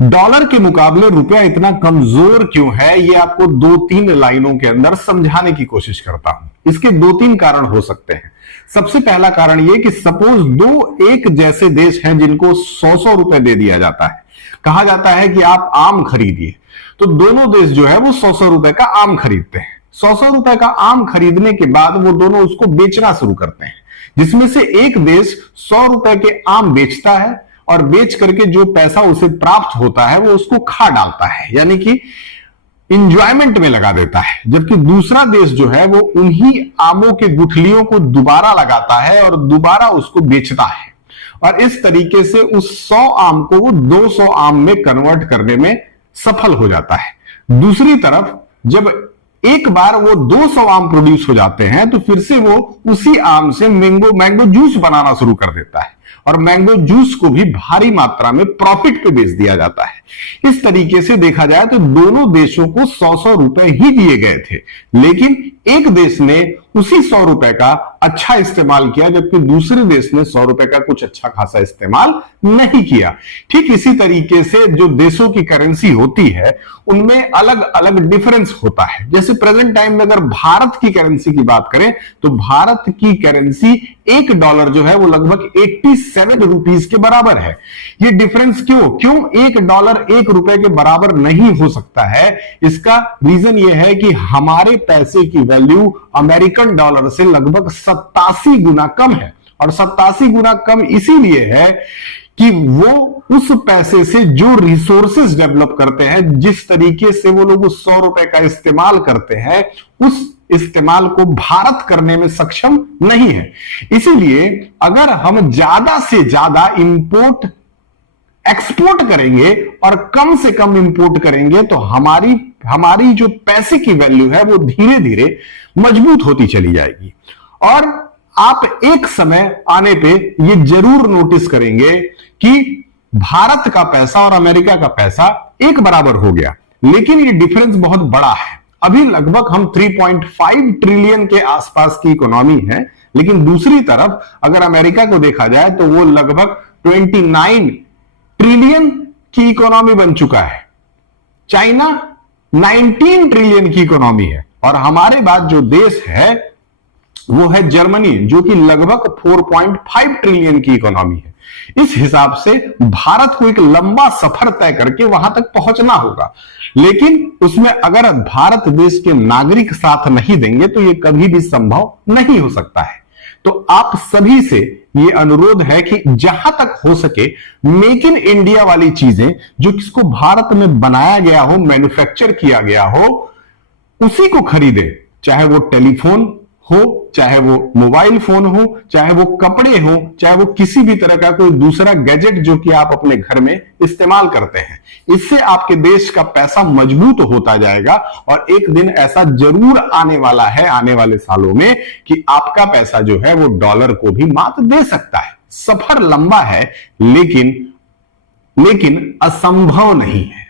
Dollar के मुकाबले रुपया इतना कमजोर क्यों है, ये आपको 2-3 लाइनों के अंदर समझाने की कोशिश करता हूं। इसके 2-3 कारण हो सकते हैं। सबसे पहला कारण ये कि सपोज दो एक जैसे देश हैं जिनको 100-100 रुपए दे दिया जाता है, कहा जाता है कि आप आम खरीदिए, तो दोनों देश जो है वो 100-100 रुपए का आम खरीदते हैं। 100-100 रुपए का आम खरीदने के बाद वो दोनों उसको बेचना शुरू करते हैं, जिसमें से एक देश 100 रुपए के आम बेचता है और बेच करके जो पैसा उसे प्राप्त होता है वो उसको खा डालता है, यानी कि इंजॉयमेंट में लगा देता है, जबकि दूसरा देश जो है वो उन्हीं आमों के गुठलियों को दोबारा लगाता है और दोबारा उसको बेचता है, और इस तरीके से उस 100 आम को वो 200 आम में कन्वर्ट करने में सफल हो जाता है। दूसरी तरफ जब एक बार वो 200 आम प्रोड्यूस हो जाते हैं तो फिर से वो उसी आम से मैंगो जूस बनाना शुरू कर देता है, और मैंगो जूस को भी भारी मात्रा में प्रॉफिट पे बेच दिया जाता है। इस तरीके से देखा जाए तो दोनों देशों को 100-100 रुपए ही दिए गए थे, लेकिन एक देश ने उसी 100 रुपए का अच्छा इस्तेमाल किया, जबकि दूसरे देश ने 100 रुपए का कुछ अच्छा खासा इस्तेमाल नहीं किया। ठीक इसी तरीके से जो देशों की करेंसी होती है उनमें अलग अलग डिफरेंस होता है। जैसे प्रेजेंट टाइम में अगर भारत की करेंसी की बात करें तो भारत की करेंसी $1 जो है वो लगभग 87 रुपीज के बराबर है। ये डिफरेंस क्यों $1 ₹1 के बराबर नहीं हो सकता है? इसका रीजन ये है कि हमारे पैसे की वैल्यू अमेरिकन डॉलर से लगभग 87 गुना कम है, और 87 गुना कम इसीलिए है कि वो उस पैसे से जो रिसोर्सेज डेवलप करते हैं, जिस तरीके से वो लोग उस 100 रुपए का इस्तेमाल करते हैं, उस इस्तेमाल को भारत करने में सक्षम नहीं है। इसीलिए अगर हम ज्यादा से ज्यादा इंपोर्ट एक्सपोर्ट करेंगे और कम से कम इंपोर्ट करेंगे तो हमारी जो पैसे की वैल्यू है वो धीरे धीरे मजबूत होती चली जाएगी। और आप एक समय आने पे ये जरूर नोटिस करेंगे कि भारत का पैसा और अमेरिका का पैसा एक बराबर हो गया, लेकिन ये डिफरेंस बहुत बड़ा है। अभी लगभग हम 3.5 ट्रिलियन के आसपास की इकोनॉमी है, लेकिन दूसरी तरफ अगर अमेरिका को देखा जाए तो वो लगभग 29 ट्रिलियन की इकोनॉमी बन चुका है। चाइना 19 ट्रिलियन की इकोनॉमी है, और हमारे बाद जो देश है वो है जर्मनी, जो कि लगभग 4.5 ट्रिलियन की इकोनॉमी है। इस हिसाब से भारत को एक लंबा सफर तय करके वहां तक पहुंचना होगा, लेकिन उसमें अगर भारत देश के नागरिक साथ नहीं देंगे तो यह कभी भी संभव नहीं हो सकता है। तो आप सभी से यह अनुरोध है कि जहां तक हो सके मेक इन इंडिया वाली चीजें, जो किसको भारत में बनाया गया हो, मैन्युफैक्चर किया गया हो, उसी को खरीदे। चाहे वो टेलीफोन हो, चाहे वो मोबाइल फोन हो, चाहे वो कपड़े हो, चाहे वो किसी भी तरह का कोई दूसरा गैजेट जो कि आप अपने घर में इस्तेमाल करते हैं। इससे आपके देश का पैसा मजबूत होता जाएगा, और एक दिन ऐसा जरूर आने वाला है आने वाले सालों में कि आपका पैसा जो है वो डॉलर को भी मात दे सकता है। सफर लंबा है, लेकिन असंभव नहीं है।